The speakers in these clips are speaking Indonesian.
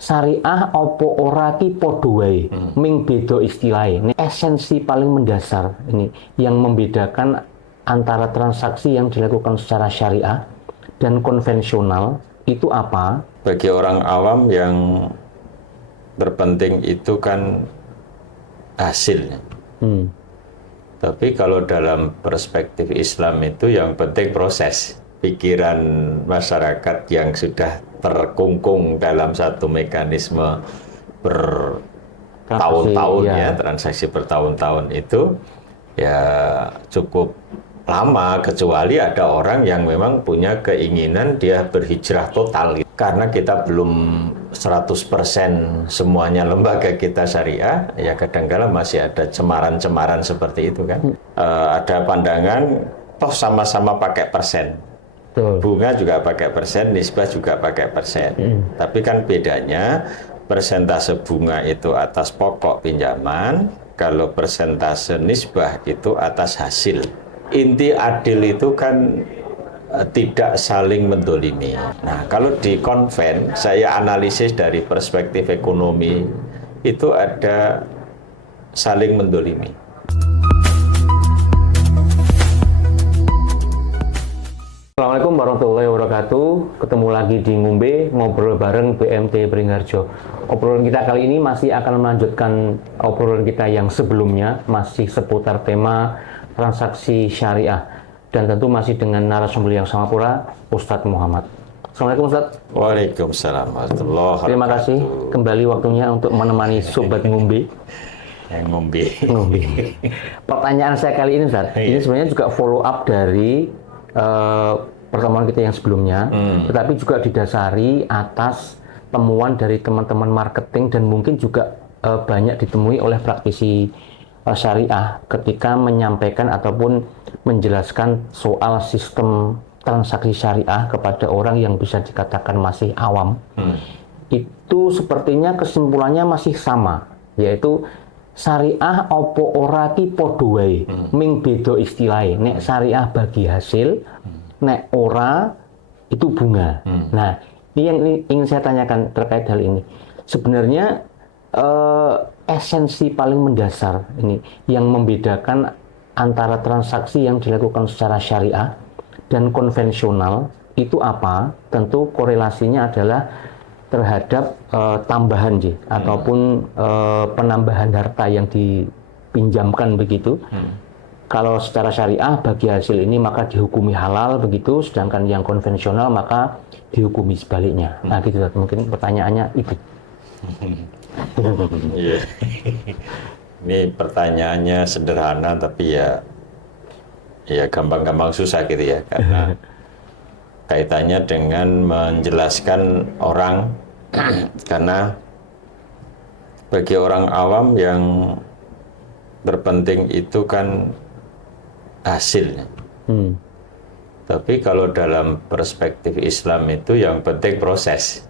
Syariah opo ora ki padha wae, ming beda istilahe. Ini esensi paling mendasar ini yang membedakan antara transaksi yang dilakukan secara syariah dan konvensional itu apa? Bagi orang awam yang terpenting itu kan hasilnya. Tapi kalau dalam perspektif Islam itu yang penting proses. Pikiran masyarakat yang sudah terkungkung dalam satu mekanisme bertahun-tahun ya, transaksi bertahun-tahun itu ya cukup lama, kecuali ada orang yang memang punya keinginan dia berhijrah total. Karena kita belum 100% semuanya lembaga kita syariah, ya kadang-kala masih ada cemaran-cemaran seperti itu kan. Ada pandangan toh sama-sama pakai persen. Bunga juga pakai persen, nisbah juga pakai persen. Tapi kan bedanya persentase bunga itu atas pokok pinjaman, kalau persentase nisbah itu atas hasil. Inti adil itu kan tidak saling mendolimi. Nah, kalau di konven, saya analisis dari perspektif ekonomi, itu ada saling mendolimi. Assalamualaikum warahmatullahi wabarakatuh. Ketemu lagi di Ngombe, ngobrol bareng BMT Beringharjo. Obrolan kita kali ini masih akan melanjutkan obrolan kita yang sebelumnya, masih seputar tema transaksi syariah. Dan tentu masih dengan narasumber yang sama pula, Ustadz Muhammad. Assalamualaikum Ustadz. Waalaikumsalam warahmatullahi wabarakatuh. Terima kasih kembali waktunya untuk menemani Sobat Ngombe. Ngombe. Pertanyaan saya kali ini Ustadz, ini sebenarnya juga follow up dari pertemuan kita yang sebelumnya, tetapi juga didasari atas temuan dari teman-teman marketing dan mungkin juga banyak ditemui oleh praktisi syariah ketika menyampaikan ataupun menjelaskan soal sistem transaksi syariah kepada orang yang bisa dikatakan masih awam. Itu sepertinya kesimpulannya masih sama, yaitu syariah opo ora ki padha wae, ming beda istilahe. Nek syariah bagi hasil, nek ora itu bunga. Nah, ini yang ingin saya tanyakan terkait hal ini. Sebenarnya esensi paling mendasar ini yang membedakan antara transaksi yang dilakukan secara syariah dan konvensional itu apa? Tentu korelasinya adalah terhadap tambahan ataupun penambahan harta yang dipinjamkan begitu. Kalau secara syariah bagi hasil ini maka dihukumi halal begitu, sedangkan yang konvensional maka dihukumi sebaliknya. Nah gitu, mungkin pertanyaannya itu. Ini pertanyaannya sederhana tapi ya gampang-gampang susah gitu ya, karena kaitannya dengan menjelaskan orang. Karena bagi orang awam yang terpenting itu kan hasilnya. Tapi kalau dalam perspektif Islam itu yang penting proses.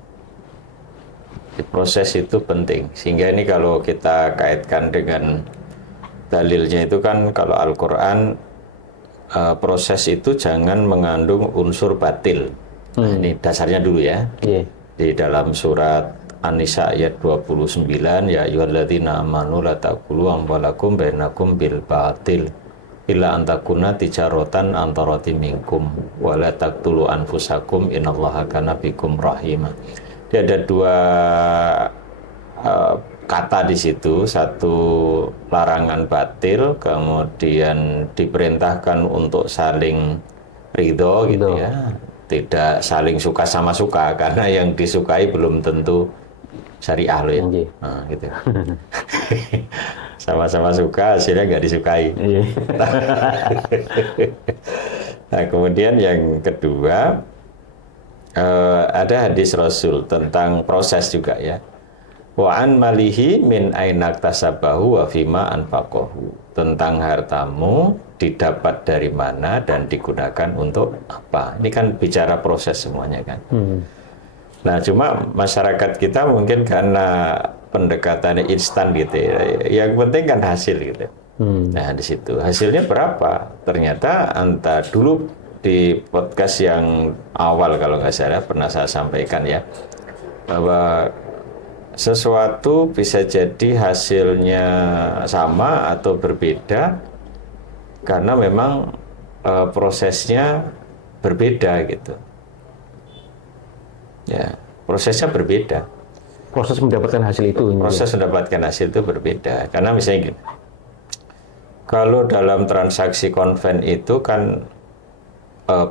Proses itu penting. Sehingga ini kalau kita kaitkan dengan dalilnya itu kan kalau Al-Quran, proses itu jangan mengandung unsur batil. Nah, ini dasarnya dulu ya. Di dalam surat An-Nisa ayat 29, ya ayyuhalladzina amanu la ta'kulu amwalakum bainakum bil batil illa an takuna tijaratan antarati minkum wa la taqtulu anfusakum innallaha kana bikum rahima. Jadi ada dua kata di situ, satu larangan batil, kemudian diperintahkan untuk saling ridho gitu ya, tidak saling suka sama suka, karena yang disukai belum tentu syariah loh ya. Nah, gitu. Sama-sama suka, hasilnya nggak disukai. Nah, kemudian yang kedua, ada hadis Rasul tentang proses juga ya. Wa an malihi min ainak tasabahu wa fima anfaqahu. Tentang hartamu didapat dari mana dan digunakan untuk apa. Ini kan bicara proses semuanya kan. Nah, cuma masyarakat kita mungkin karena pendekatannya instan gitu ya. Yang penting kan hasil gitu. Nah, di situ hasilnya berapa? Ternyata dulu di podcast yang awal kalau nggak salah pernah saya sampaikan ya, bahwa sesuatu bisa jadi hasilnya sama atau berbeda karena memang prosesnya berbeda gitu. Ya, prosesnya berbeda. Proses mendapatkan hasil itu. Proses mendapatkan hasil itu berbeda. Karena misalnya gini, kalau dalam transaksi konven itu kan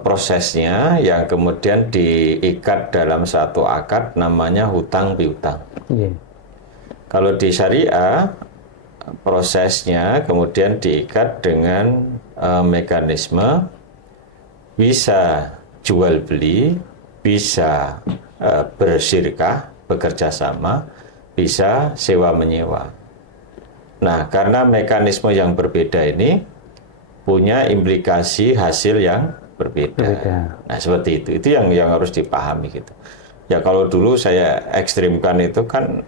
prosesnya yang kemudian diikat dalam satu akad namanya hutang piutang. Yeah. Kalau di syariah prosesnya kemudian diikat dengan mekanisme bisa jual beli, bisa bersyirkah, bekerja sama, bisa sewa menyewa. Nah, karena mekanisme yang berbeda ini punya implikasi hasil yang berbeda. Nah, seperti itu. Itu yang harus dipahami gitu. Ya kalau dulu saya ekstrimkan itu kan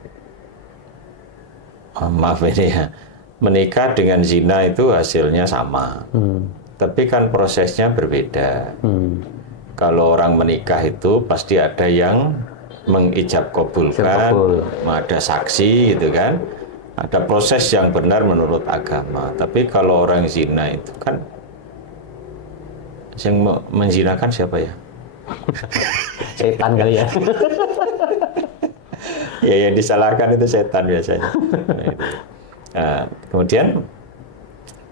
maaf ini ya, menikah dengan zina itu hasilnya sama. Tapi kan prosesnya berbeda. Kalau orang menikah itu pasti ada yang mengijab kabulkan, ada saksi gitu kan. Ada proses yang benar menurut agama. Tapi kalau orang zina itu kan yang menzinakan siapa ya? Setan kali ya. Ya yang disalahkan itu setan biasanya. Nah, kemudian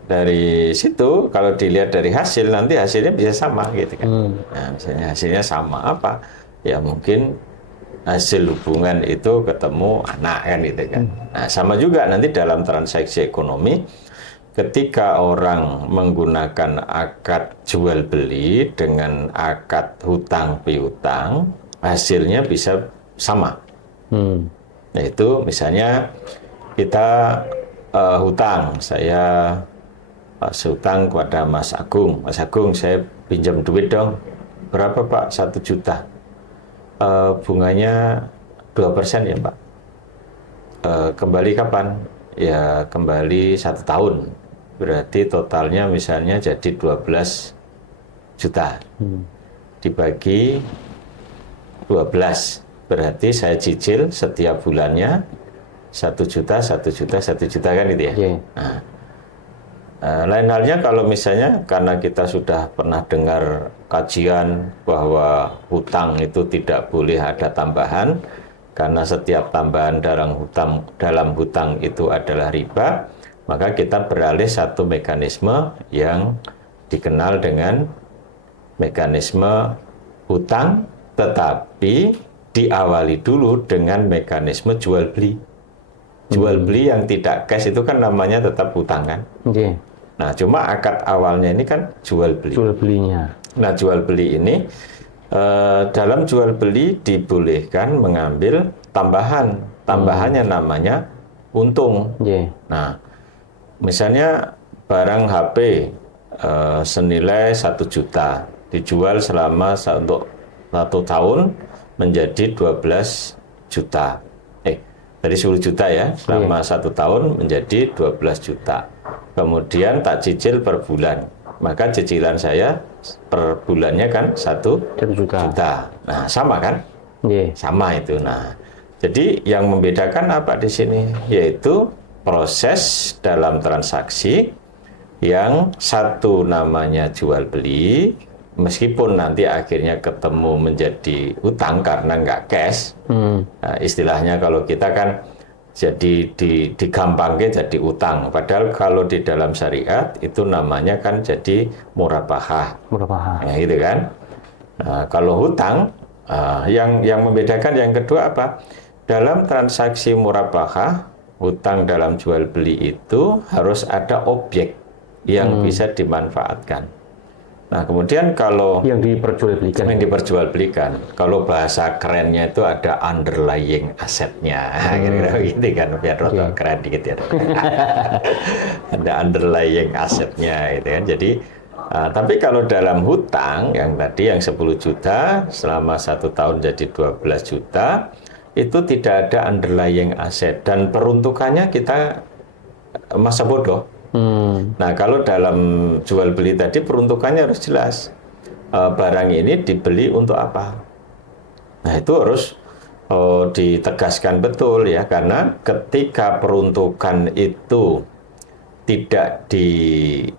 dari situ kalau dilihat dari hasil nanti hasilnya bisa sama gitu kan. Nah, misalnya hasilnya sama apa? Ya mungkin hasil hubungan itu ketemu anak kan gitu kan. Nah, sama juga nanti dalam transaksi ekonomi ketika orang menggunakan akad jual beli dengan akad hutang piutang, hasilnya bisa sama. Yaitu misalnya kita hutang, saya hutang kepada Mas Agung. Mas Agung, saya pinjam duit dong. Berapa Pak? 1 juta. Bunganya 2% ya Pak. Kembali kapan? Ya kembali 1 tahun. Berarti totalnya misalnya jadi 12 juta. Dibagi 12. Berarti saya cicil setiap bulannya 1 juta, 1 juta, 1 juta kan itu ya. Nah, lain halnya kalau misalnya karena kita sudah pernah dengar kajian bahwa hutang itu tidak boleh ada tambahan karena setiap tambahan dalam hutang itu adalah riba, maka kita beralih satu mekanisme yang dikenal dengan mekanisme hutang tetapi diawali dulu dengan mekanisme jual beli. Jual beli yang tidak cash itu kan namanya tetap hutang kan. Nah, cuma akad awalnya ini kan jual beli. Jual belinya. Nah, jual beli ini dalam jual beli dibolehkan mengambil tambahan. Tambahannya namanya untung. Nah, misalnya barang HP senilai 1 juta dijual selama untuk 1 tahun menjadi 12 juta. Dari 10 juta ya, selama 1 tahun menjadi 12 juta. Kemudian tak cicil per bulan. Maka cicilan saya per bulannya kan 1 juta. Nah, sama kan? Sama itu. Nah, jadi yang membedakan apa di sini? Yaitu proses dalam transaksi yang satu namanya jual beli, meskipun nanti akhirnya ketemu menjadi utang karena nggak cash. Nah, istilahnya kalau kita kan jadi digampangkan jadi utang. Padahal kalau di dalam syariat itu namanya kan jadi murabahah. Nah, gitu kan. Nah, kalau hutang, yang membedakan yang kedua apa? Dalam transaksi murabahah, hutang dalam jual beli itu harus ada objek yang bisa dimanfaatkan. Nah, kemudian kalau yang diperjualbelikan, kalau bahasa kerennya itu ada underlying asetnya, gitu kan, biar rotok keren dikit ya. Ada underlying asetnya, gitu kan. Jadi, tapi kalau dalam hutang yang tadi yang 10 juta selama 1 tahun jadi 12 juta, itu tidak ada underlying aset dan peruntukannya kita masa bodoh. Nah, kalau dalam jual beli tadi peruntukannya harus jelas. Barang ini dibeli untuk apa? Nah, itu harus ditegaskan betul ya, karena ketika peruntukan itu tidak dijelaskan,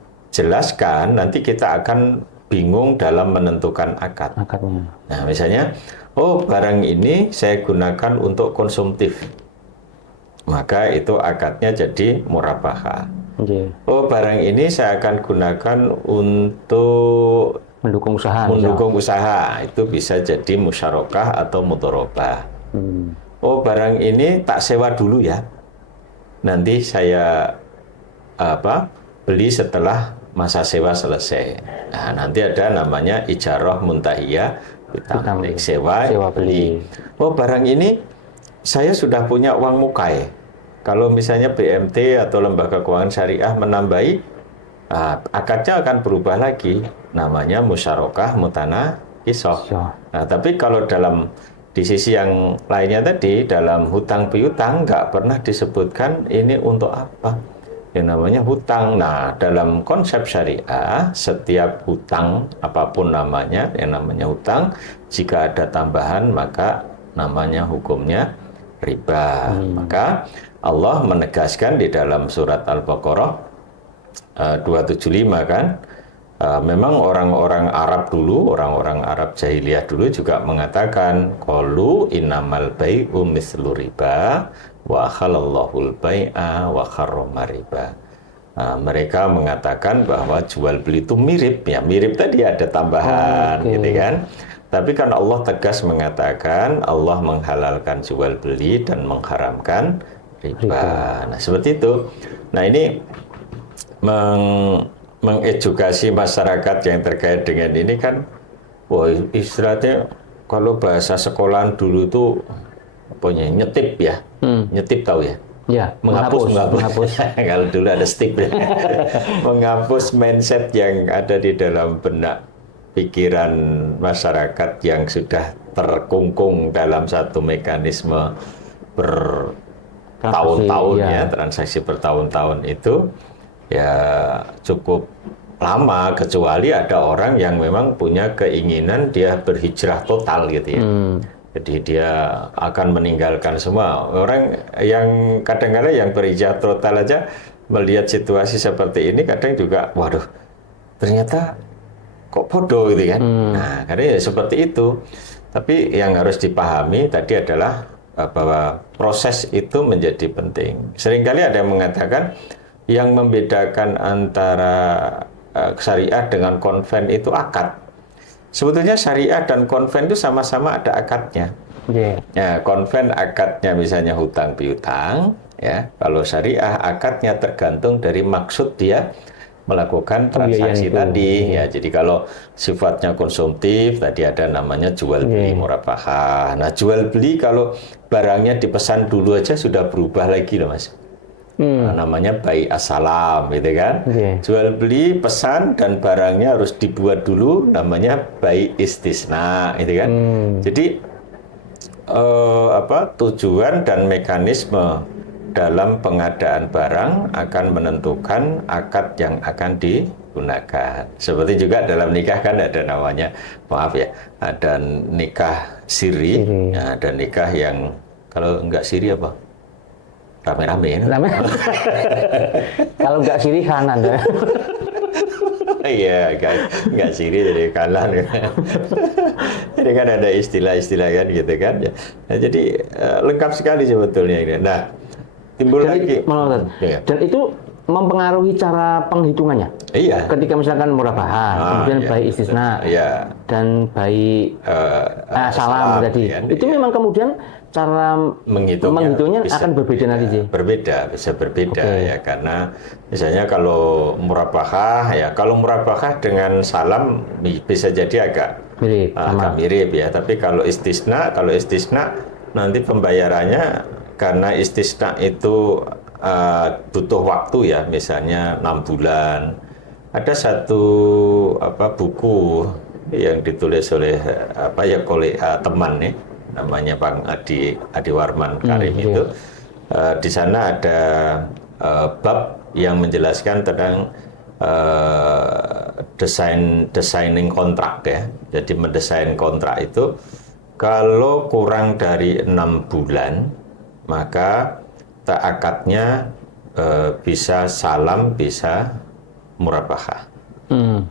nanti kita akan bingung dalam menentukan akad. Akadnya. Nah, misalnya, oh barang ini saya gunakan untuk konsumtif, maka itu akadnya jadi murabahah. Okay. Oh barang ini saya akan gunakan untuk Mendukung usaha. mendukung usaha, itu bisa jadi musyarakah atau mudharabah. Oh barang ini tak sewa dulu ya, nanti saya beli setelah masa sewa selesai. Nah, nanti ada namanya ijarah muntahiyah, sewa beli. Oh barang ini saya sudah punya uang mukai. Kalau misalnya BMT atau lembaga keuangan syariah menambahi, akadnya akan berubah lagi, namanya musyarakah mutanaqishah. Nah, tapi kalau di sisi yang lainnya tadi, dalam hutang piutang nggak pernah disebutkan ini untuk apa, yang namanya hutang. Nah, dalam konsep syariah, setiap hutang apapun namanya, yang namanya hutang, jika ada tambahan maka namanya hukumnya riba. Maka Allah menegaskan di dalam surat Al-Baqarah 275 kan, memang orang-orang Arab dulu, orang-orang Arab jahiliyah dulu juga mengatakan qalu innamal bai'u mislu riba wa khalallahul bai'a wa harrama riba. Mereka mengatakan bahwa jual beli itu mirip, ya mirip tadi ada tambahan gitu kan. Tapi kan Allah tegas mengatakan Allah menghalalkan jual beli dan mengharamkan riba. Nah, seperti itu. Nah, ini mengedukasi masyarakat yang terkait dengan ini kan, wah istilahnya kalau bahasa sekolahan dulu itu punya nyetip ya, nyetip tahu ya? Ya, menghapus. Kalau dulu ada stip ya. Menghapus mindset yang ada di dalam benak pikiran masyarakat yang sudah terkungkung dalam satu mekanisme bertahun-tahun ya, transaksi bertahun-tahun itu ya cukup lama, kecuali ada orang yang memang punya keinginan dia berhijrah total gitu ya. Jadi dia akan meninggalkan semua. Orang yang kadang-kadang yang berhijrah total aja melihat situasi seperti ini kadang juga, waduh, ternyata kok bodoh gitu kan. Nah, karena ya seperti itu. Tapi yang harus dipahami tadi adalah bahwa proses itu menjadi penting. Seringkali ada yang mengatakan yang membedakan antara syariah dengan konven itu akad. Sebetulnya syariah dan konven itu sama-sama ada akadnya. Ya, konven akadnya misalnya hutang piutang, ya. Kalau syariah akadnya tergantung dari maksud dia melakukan transaksi tadi. Ya, jadi kalau sifatnya konsumtif tadi ada namanya jual beli murabahah. Nah, jual beli kalau barangnya dipesan dulu aja sudah berubah lagi loh, Mas. Nah, namanya bai asalam gitu kan. Jual beli pesan dan barangnya harus dibuat dulu, namanya bai istisna gitu kan. Jadi tujuan dan mekanisme dalam pengadaan barang akan menentukan akad yang akan digunakan. Seperti juga dalam nikah kan ada namanya, maaf ya, ada nikah siri, ya, ada nikah yang kalau enggak siri apa? Rame-rame. Kalau nggak siri kanan ya. Iya, nggak siri jadi kanan. Jadi kan ada istilah-istilah kan gitu kan. Nah, jadi lengkap sekali sebetulnya ini. Nah, timbul lagi. Dan itu mempengaruhi cara penghitungannya. Iya. Ketika misalkan murabahah, kemudian bai istisna, dan bai salam tadi. Ya, itu memang kemudian cara menghitungnya akan berbeda nanti sih. Bisa berbeda ya, karena misalnya kalau murabahah ya, kalau murabahah dengan salam bisa jadi agak mirip ya, tapi kalau istisna nanti pembayarannya, karena istisna itu butuh waktu ya, misalnya 6 bulan. Ada satu buku yang ditulis oleh teman nih, namanya Bang Adi Warman Karim itu. Di sana ada bab yang menjelaskan tentang designing kontrak ya. Jadi mendesain kontrak itu Kalau kurang dari 6 bulan, maka akadnya bisa salam, bisa murabahah.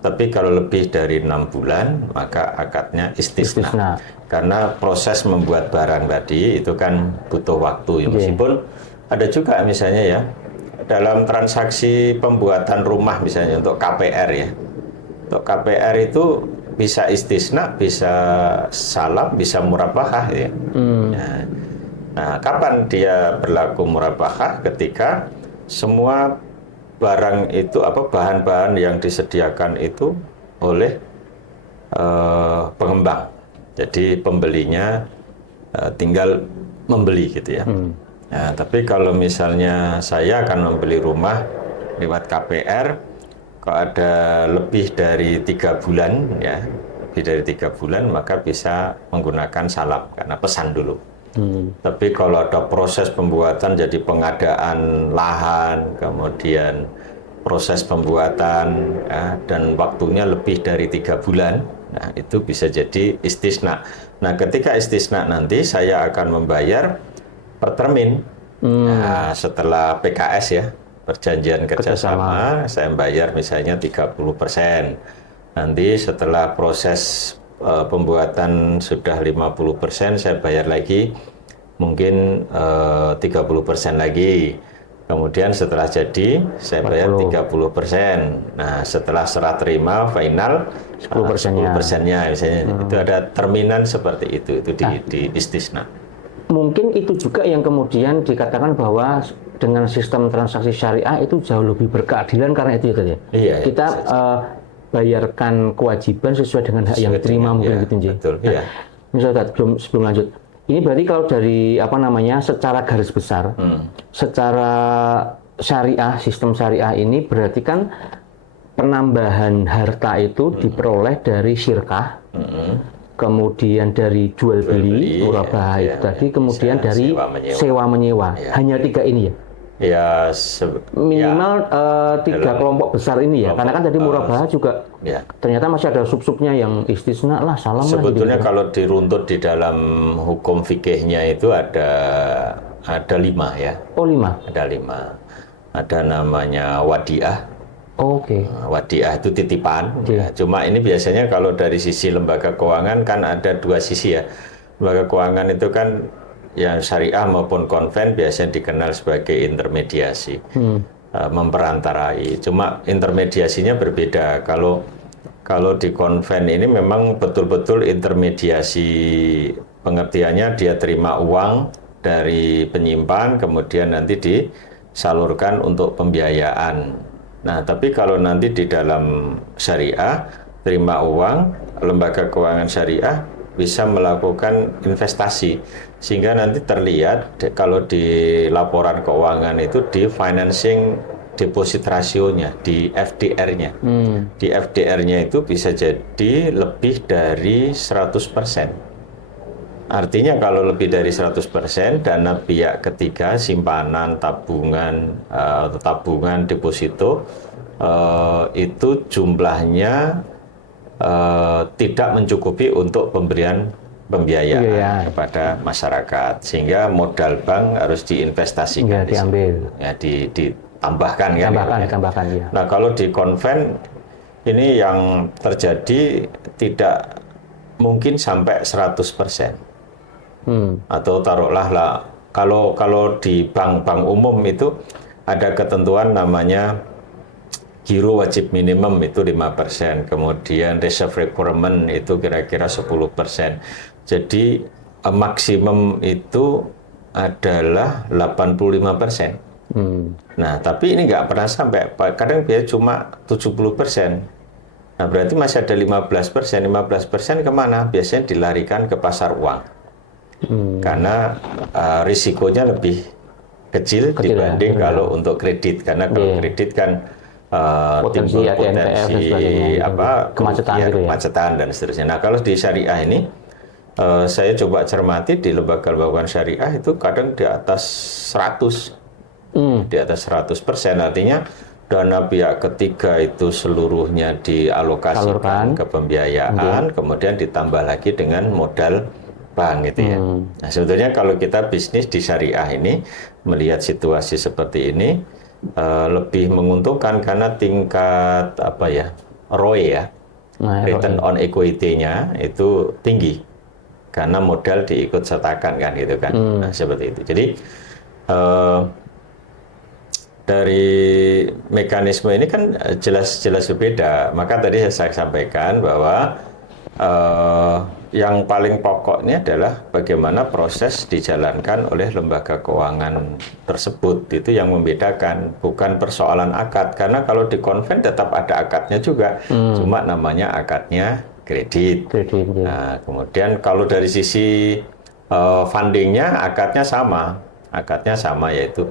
Tapi kalau lebih dari 6 bulan, maka akadnya istisna. Karena proses membuat barang tadi itu kan butuh waktu. Meskipun ada juga misalnya ya, dalam transaksi pembuatan rumah misalnya untuk KPR ya. Untuk KPR itu bisa istisna, bisa salam, bisa murabahah ya. Nah, kapan dia berlaku murabahah? Ketika semua barang itu bahan-bahan yang disediakan itu oleh pengembang. Jadi pembelinya tinggal membeli gitu ya. Nah, tapi kalau misalnya saya akan membeli rumah lewat KPR, kalau ada lebih dari 3 bulan ya, lebih dari 3 bulan maka bisa menggunakan salam karena pesan dulu. Tapi kalau ada proses pembuatan, jadi pengadaan lahan, kemudian proses pembuatan ya, dan waktunya lebih dari 3 bulan, nah itu bisa jadi istisna. Nah, ketika istisna nanti saya akan membayar per termin. Nah, setelah PKS ya, perjanjian kerjasama, saya bayar misalnya 30%. Nanti setelah proses pembuatan sudah 50%, saya bayar lagi mungkin 30% lagi. Kemudian setelah jadi saya bayar 30%. Nah, setelah serah terima final 10%-nya misalnya. Itu ada terminan seperti itu di istisna. Mungkin itu juga yang kemudian dikatakan bahwa dengan sistem transaksi syariah itu jauh lebih berkeadilan karena itu ya. Iya, kita bayarkan kewajiban sesuai dengan hak yang diterima mungkin gitu Nji. Betul, iya. Misalnya sebelum lanjut, ini berarti kalau dari secara garis besar, secara syariah, sistem syariah ini berarti kan penambahan harta itu diperoleh dari syirkah, kemudian dari jual beli, murabahah itu tadi, kemudian dari sewa menyewa. Hanya 3 ini ya. Ya, minimal 3 kelompok besar ini ya, karena kan tadi murabahah juga ternyata masih ada sub-subnya yang istisna lah, salam sebetulnya lah gitu. Kalau diruntut di dalam hukum fikihnya itu ada 5 ya. Oh, 5? Ada 5. Ada namanya wadiah. Oke. Wadiah itu titipan. Ya. Cuma ini biasanya kalau dari sisi lembaga keuangan kan ada 2 sisi ya. Lembaga keuangan itu kan yang syariah maupun konven biasanya dikenal sebagai intermediasi, memperantarai. Cuma intermediasinya berbeda. Kalau di konven ini memang betul-betul intermediasi, pengertiannya dia terima uang dari penyimpan, kemudian nanti disalurkan untuk pembiayaan. Nah, tapi kalau nanti di dalam syariah, terima uang, lembaga keuangan syariah bisa melakukan investasi, sehingga nanti terlihat kalau di laporan keuangan itu di financing deposit rasionya, di FDR-nya. Di FDR-nya itu bisa jadi lebih dari 100%. Artinya kalau lebih dari 100%, dana pihak ketiga, simpanan, tabungan, deposito, itu jumlahnya tidak mencukupi untuk pemberian pembiayaan kepada masyarakat, sehingga modal bank harus diinvestasikan, diambil, ditambahkan ditambahkan. Nah, kalau di konven ini yang terjadi tidak mungkin sampai 100%. Atau taruhlah kalau di bank umum itu ada ketentuan namanya giro wajib minimum itu 5%, kemudian reserve requirement itu kira-kira 10%. Jadi maksimum itu adalah 85%. Nah, tapi ini nggak pernah sampai, kadang dia cuma 70%. Nah, berarti masih ada 15%. 15% kemana? Biasanya dilarikan ke pasar uang. Karena risikonya lebih kecil dibanding kalau untuk kredit. Karena kalau kredit kan timbul potensi kemacetan dan seterusnya. Nah, kalau di syariah ini saya coba cermati di lembaga-lembaga syariah itu kadang di atas 100%. Di atas 100%, artinya dana pihak ketiga itu seluruhnya dialokasikan ke pembiayaan, kemudian ditambah lagi dengan modal bank gitu ya. Nah, sebetulnya kalau kita bisnis di syariah ini melihat situasi seperti ini lebih menguntungkan karena tingkat apa ya, ROE ya, return on equity-nya itu tinggi karena modal diikut sertakan kan gitu kan. Nah, seperti itu. Jadi dari mekanisme ini kan jelas-jelas berbeda. Maka tadi saya sampaikan bahwa yang paling pokoknya adalah bagaimana proses dijalankan oleh lembaga keuangan tersebut. Itu yang membedakan, bukan persoalan akad. Karena kalau di konven tetap ada akadnya juga, cuma namanya akadnya kredit. Nah, kemudian kalau dari sisi fundingnya akadnya sama yaitu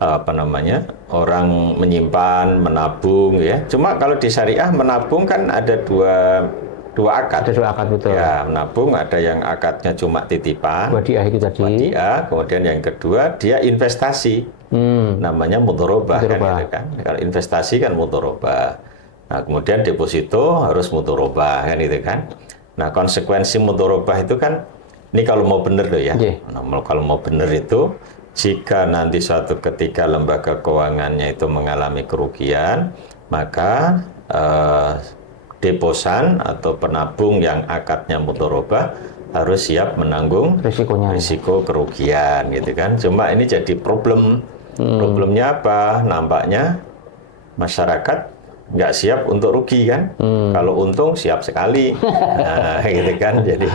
apa namanya, orang menyimpan, menabung ya. Cuma kalau di syariah menabung kan ada dua akad. Ada dua akad, betul. Ya, menabung ada yang akadnya cuma titipan. Wadiah itu tadi. Wadiah, kemudian yang kedua dia investasi. Namanya mudharabah kan gitu kan. Kalau investasi kan mudharabah. Nah, kemudian deposito harus mudharabah kan gitu kan. Nah, konsekuensi mudharabah itu kan ini kalau mau benar loh ya. Nah, kalau mau benar itu jika nanti suatu ketika lembaga keuangannya itu mengalami kerugian, maka deposan atau penabung yang akadnya mudharabah harus siap menanggung risiko kerugian gitu kan. Cuma ini jadi problemnya apa? Nampaknya masyarakat nggak siap untuk rugi kan. Kalau untung siap sekali. Nah, gitu kan. Jadi,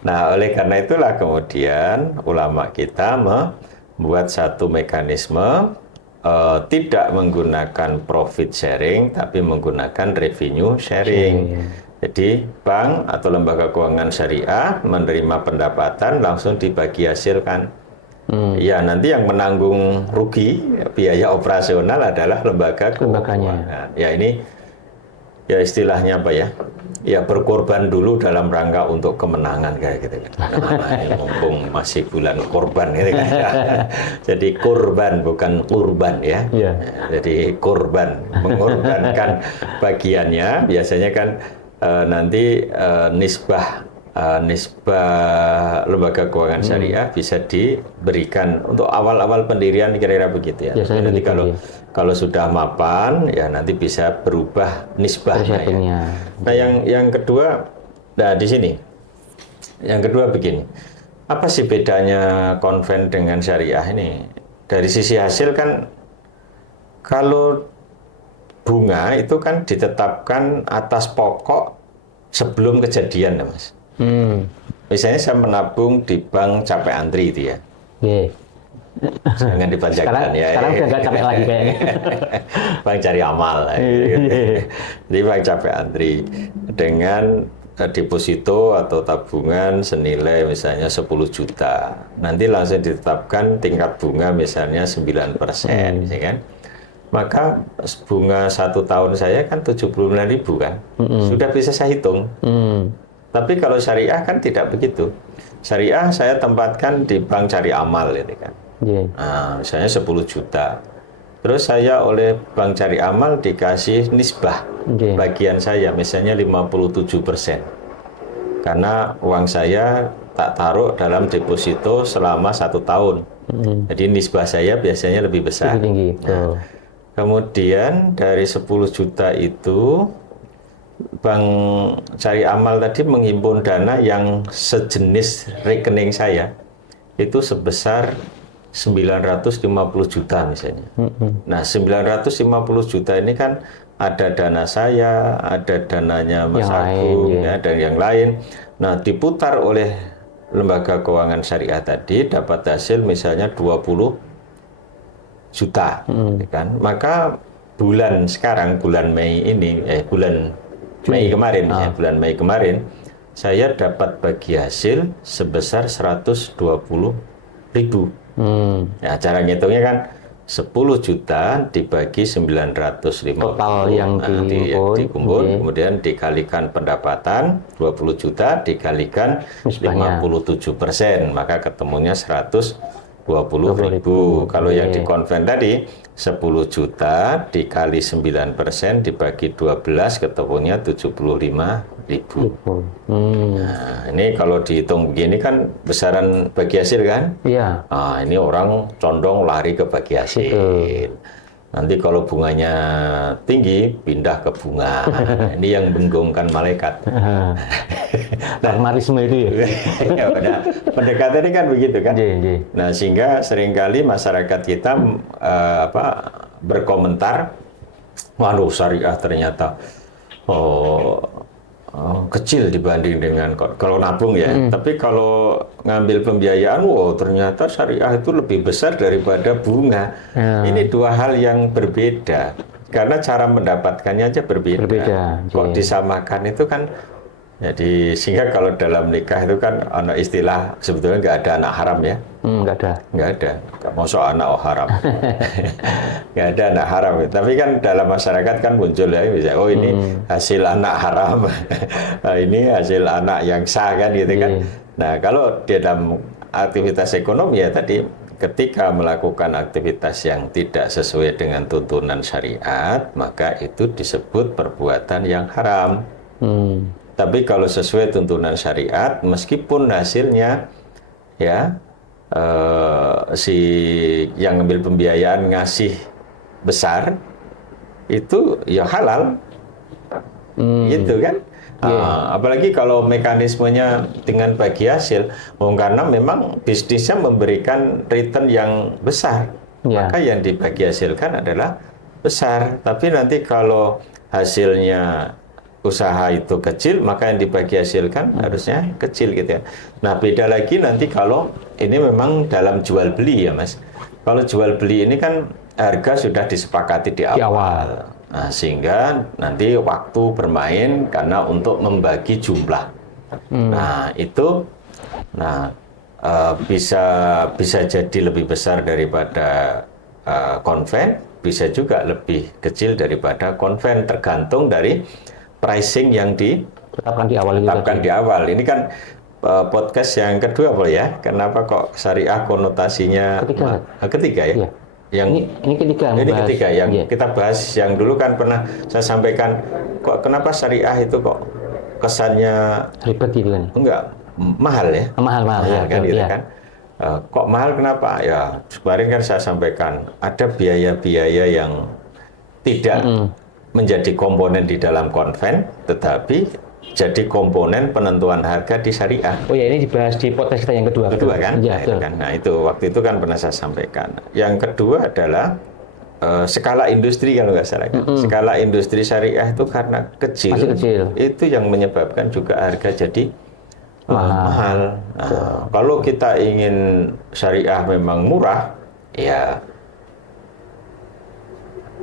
nah oleh karena itulah kemudian ulama kita membuat satu mekanisme tidak menggunakan profit sharing, tapi menggunakan revenue sharing. Jadi bank atau lembaga keuangan syariah menerima pendapatan langsung dibagi hasilkan. Ya nanti yang menanggung rugi biaya operasional adalah lembaga keuangan. Ya ini ya istilahnya apa ya? Ya berkorban dulu dalam rangka untuk kemenangan kayak gitu kan. Nah, mumpung masih bulan korban gitu kan. Jadi korban bukan kurban ya. Jadi korban, mengorbankan bagiannya biasanya kan nanti nisbah lembaga keuangan syariah bisa diberikan untuk awal-awal pendirian kira-kira begitu ya. Nanti kalau sudah mapan ya nanti bisa berubah nisbahnya ya. Nah yang kedua, nah di sini yang kedua begini, apa sih bedanya konven dengan syariah ini? Dari sisi hasil kan kalau bunga itu kan ditetapkan atas pokok sebelum kejadian ya Mas. Misalnya saya menabung di bank Capek Antri itu ya. Jangan dipanjangkan ya. Sekarang udah nggak capek lagi kayaknya. Bank Cari Amal. Jadi bank Capek Antri dengan deposito atau tabungan senilai misalnya 10 juta. Nanti langsung ditetapkan tingkat bunga misalnya 9%, ya kan? Maka bunga 1 tahun saya kan 79.000 kan. Sudah bisa saya hitung. Tapi kalau syariah kan tidak begitu. Syariah saya tempatkan di bank Cari Amal ini kan. Nah, misalnya 10 juta. Terus saya oleh bank Cari Amal dikasih nisbah bagian saya misalnya 57%. Karena uang saya tak taruh dalam deposito selama 1 tahun. Jadi nisbah saya biasanya lebih besar. Lebih tinggi. Nah, kemudian dari 10 juta itu Bank Cari Amal tadi menghimpun dana yang sejenis rekening saya itu sebesar 950 juta misalnya. Nah 950 juta ini kan ada dana saya, ada dananya Mas Agung ya, dan yang lain. Nah diputar oleh lembaga keuangan syariah tadi dapat hasil misalnya 20 juta, kan? Maka bulan sekarang bulan Mei ini, bulan Mei kemarin, ya, bulan Mei kemarin, saya dapat bagi hasil sebesar 120.000. Ya, cara ngitungnya kan 10 juta dibagi 950. Total yang dikumpul, kemudian dikalikan pendapatan 20 juta dikalikan 57%, maka ketemunya 120 20.000. Kalau yang di Oke. konven tadi 10 juta dikali 9% dibagi 12 ketemunya 75.000. Nah, ini kalau dihitung begini kan besaran bagi hasil kan? Iya. Nah, ini orang condong lari ke bagi hasil. Nanti kalau bunganya tinggi, pindah ke bunga. Ini yang menggongkan malaikat. Pragmatisme itu ya. Ya, benar. Pendekatannya kan begitu kan? Iya, iya. Nah, sehingga seringkali masyarakat kita berkomentar, waduh syariah ternyata kecil dibanding dengan kalau nabung ya. Tapi kalau ngambil pembiayaan, ternyata syariah itu lebih besar daripada bunga. Ini dua hal yang berbeda. Karena cara mendapatkannya aja berbeda. Kok disamakan itu kan. Jadi sehingga kalau dalam nikah itu kan ada istilah sebetulnya nggak ada anak haram ya. Nggak ada. Nggak ada. Masuk anak haram. Nggak ada anak haram. Tapi kan dalam masyarakat kan muncul ya, bisa, ini hasil anak haram. Ini hasil anak yang sah kan gitu kan. Nah kalau di dalam aktivitas ekonomi ya tadi, ketika melakukan aktivitas yang tidak sesuai dengan tuntunan syariat, maka itu disebut perbuatan yang haram. Tapi kalau sesuai tuntunan syariat, meskipun hasilnya ya si yang ngambil pembiayaan ngasih besar, itu ya halal, gitu kan? Apalagi kalau mekanismenya dengan bagi hasil, karena memang bisnisnya memberikan return yang besar, maka yang dibagi hasilkan adalah besar. Tapi nanti kalau hasilnya usaha itu kecil, maka yang dibagi hasilkan harusnya kecil gitu ya. Nah beda lagi nanti kalau ini memang dalam jual beli ya Mas. Kalau jual beli ini kan harga sudah disepakati di awal. Nah, sehingga nanti waktu bermain karena untuk membagi jumlah. Nah itu, bisa jadi lebih besar daripada konven, bisa juga lebih kecil daripada konven, tergantung dari pricing yang ditetapkan di awal. Ini kan podcast yang kedua boleh ya? Kenapa kok syariah konotasinya ketiga ya? Iya. Yang ini ketiga. Ini ketiga yang kita bahas. Yang dulu kan pernah saya sampaikan, kok kenapa syariah itu kok kesannya ribet gitu kan? Enggak, mahal ya? Mahal ya, kan gitu kan? Kok mahal kenapa? Ya kemarin kan saya sampaikan ada biaya-biaya yang tidak menjadi komponen di dalam konven, tetapi jadi komponen penentuan harga di syariah. Oh ya, ini dibahas di podcast kita yang kedua kan? Ya, Nah, itu waktu itu kan pernah saya sampaikan. Yang kedua adalah skala industri kalau nggak salah. Skala industri syariah itu karena masih kecil. Itu yang menyebabkan juga harga jadi mahal. Nah, kalau kita ingin syariah memang murah, ya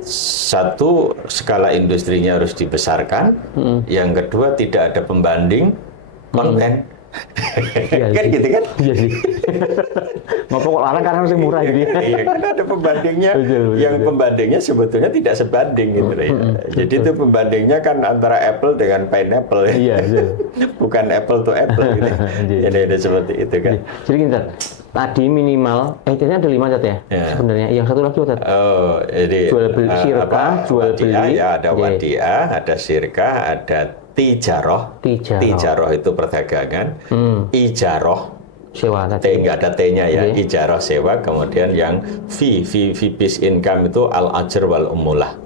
satu, skala industrinya harus dibesarkan. Yang kedua, tidak ada pembanding konven. Kan gitu kan? Iya sih. Ngapa kok larang karena masih murah gitu ya? Iya, kan ada pembandingnya. Yang pembandingnya sebetulnya tidak sebanding gitu ya. Jadi itu pembandingnya kan antara apple dengan pineapple ya. Iya, bukan apple to apple gitu. Jadi ada seperti itu kan. Jadi gini, tadi minimal, ini ada 5 Tat ya? Sebenarnya. Yang satu lagi Tat. Jadi jual beli sirka, jual beli. Ya, ada wadiah, ada sirka, ada tijaroh. Tijaroh itu perdagangan. Ijaroh sewa tadi. Nggak ada T-nya ya. Ijaroh sewa. Kemudian yang fee bis income itu al-ajr wal umulah.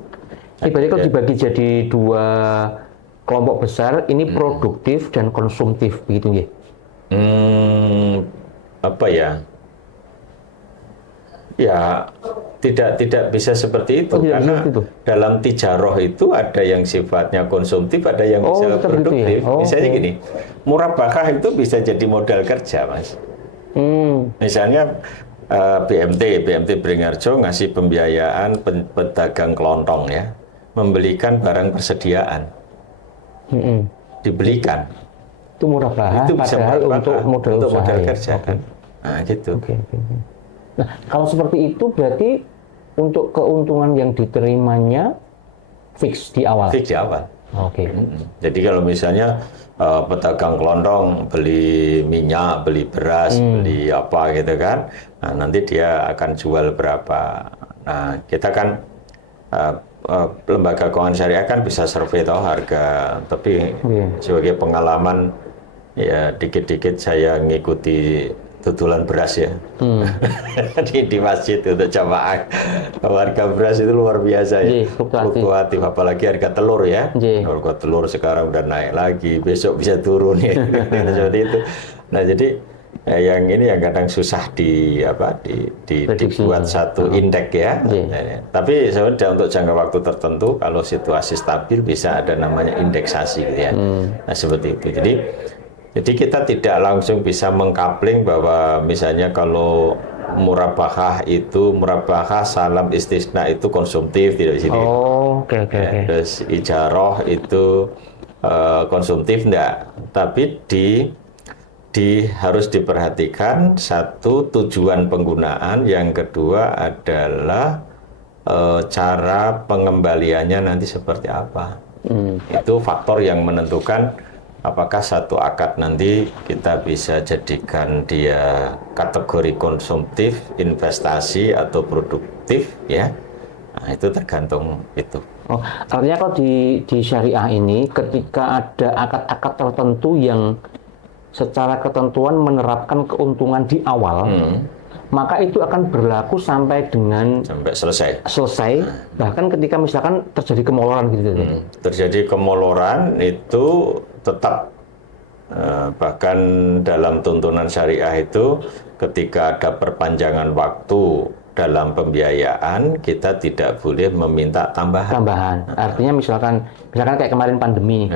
Berarti kalau dibagi jadi dua kelompok besar, ini produktif dan konsumtif begitu ya? Apa ya? Ya tidak bisa seperti itu, karena dalam tijaroh itu ada yang sifatnya konsumtif, ada yang bisa produktif. Misalnya gini, murabahah itu bisa jadi modal kerja, Mas. Misalnya BMT Beringarjo ngasih pembiayaan pedagang kelontong ya, membelikan barang persediaan, dibelikan. Itu murabahah, itu bisa untuk modal kerja kan. Nah gitu. Nah, kalau seperti itu berarti untuk keuntungan yang diterimanya fix di awal. Fix di awal. Jadi kalau misalnya pedagang kelontong beli minyak, beli beras, beli apa gitu kan, Nah, nanti dia akan jual berapa. Nah, kita kan lembaga keuangan syariah kan bisa survei tahu harga, tapi sebagai pengalaman ya dikit-dikit saya ngikuti tutulan beras ya di masjid untuk jamaah. Harga beras itu luar biasa ya, fluktuatif, apalagi harga telur ya. Harga telur sekarang udah naik lagi, besok bisa turun ya. Seperti itu. Nah, jadi yang ini yang kadang susah dibuat satu indeks ya. Tapi sebenarnya untuk jangka waktu tertentu kalau situasi stabil bisa ada namanya indeksasi gitu ya. Nah, seperti itu. Jadi kita tidak langsung bisa mengkapling bahwa misalnya kalau murabahah salam istisna itu konsumtif tidak di sini. Terus ijarah itu konsumtif enggak, tapi harus diperhatikan satu tujuan penggunaan, yang kedua adalah cara pengembaliannya nanti seperti apa. Itu faktor yang menentukan apakah satu akad nanti kita bisa jadikan dia kategori konsumtif, investasi atau produktif ya. Nah, itu tergantung itu. Oh, artinya kalau di syariah ini ketika ada akad-akad tertentu yang secara ketentuan menerapkan keuntungan di awal, maka itu akan berlaku sampai selesai. Bahkan ketika misalkan terjadi kemoloran gitu. Terjadi kemoloran itu tetap bahkan dalam tuntunan syariah itu ketika ada perpanjangan waktu dalam pembiayaan kita tidak boleh meminta tambahan. Artinya misalkan kayak kemarin pandemi.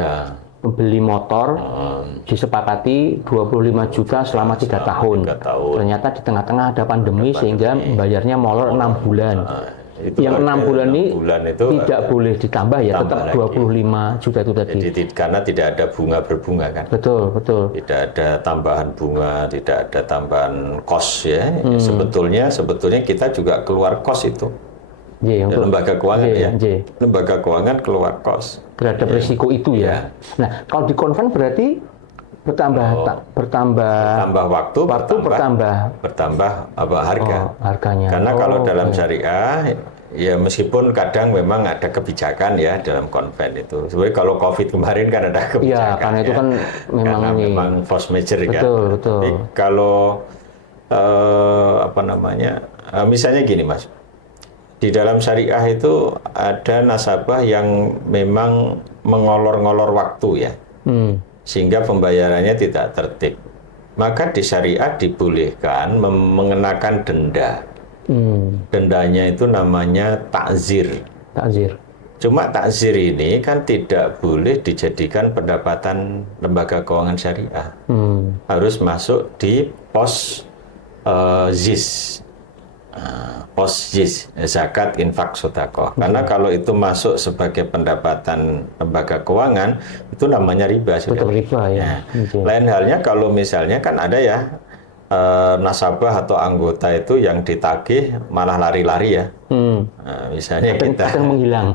Membeli motor disepakati 25 juta selama 3 tahun. Ternyata di tengah-tengah ada pandemi sehingga bayarnya molor 6 bulan. Yang 6 bulan itu tidak boleh ditambah ya, tetap 25 juta itu tadi. Jadi karena tidak ada bunga berbunga kan. Betul. Tidak ada tambahan bunga, tidak ada tambahan kos ya. Sebetulnya kita juga keluar kos itu. Lembaga keuangan lembaga keuangan keluar kos terhadap risiko itu ya. Nah, kalau di konven berarti bertambah waktu, bertambah harga. Harganya. Karena kalau dalam syariah ya meskipun kadang memang ada kebijakan ya dalam konven itu. Sebenarnya kalau Covid kemarin kan ada kebijakan. Iya, karena itu kan memang force majeure kan. Betul. Tapi kalau misalnya gini Mas. Di dalam syariah itu ada nasabah yang memang mengolor-ngolor waktu ya, sehingga pembayarannya tidak tertib. Maka di syariat dibolehkan mengenakan denda. Dendanya itu namanya takzir. Cuma takzir ini kan tidak boleh dijadikan pendapatan lembaga keuangan syariah. Harus masuk di pos ZIS. Pos ZIS, zakat, infak, sedekah. Karena kalau itu masuk sebagai pendapatan lembaga keuangan, itu namanya riba. Tetap riba ya. Lain halnya kalau misalnya kan ada ya nasabah atau anggota itu yang ditagih malah lari-lari ya. Misalnya kita menghilang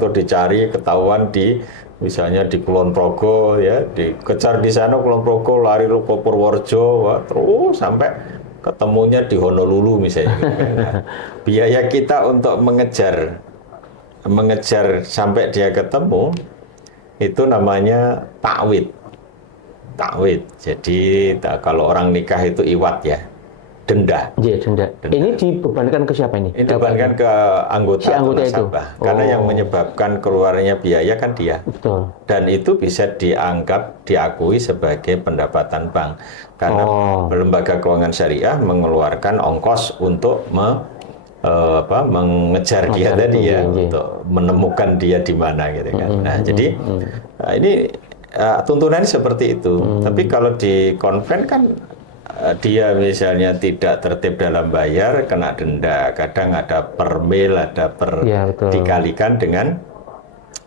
atau dicari ketahuan misalnya di Kulon Progo ya, dikejar di sana Kulon Progo, lari ke Purworejo, terus sampai ketemunya di Honolulu misalnya. Biaya kita untuk mengejar sampai dia ketemu itu namanya takwid. Jadi kalau orang nikah itu iwat ya, denda. Ini dibebankan ke siapa ini? Dibebankan ke anggota atau nasabah. Karena yang menyebabkan keluarnya biaya kan dia. Betul. Dan itu bisa diakui sebagai pendapatan bank. Karena lembaga keuangan syariah mengeluarkan ongkos untuk mengejar dia tadi ya, untuk menemukan dia di mana gitu kan. Nah, jadi ini tuntunannya seperti itu. Tapi kalau di konven kan dia misalnya tidak tertib dalam bayar, kena denda. Kadang ada per mil, ada dikalikan dengan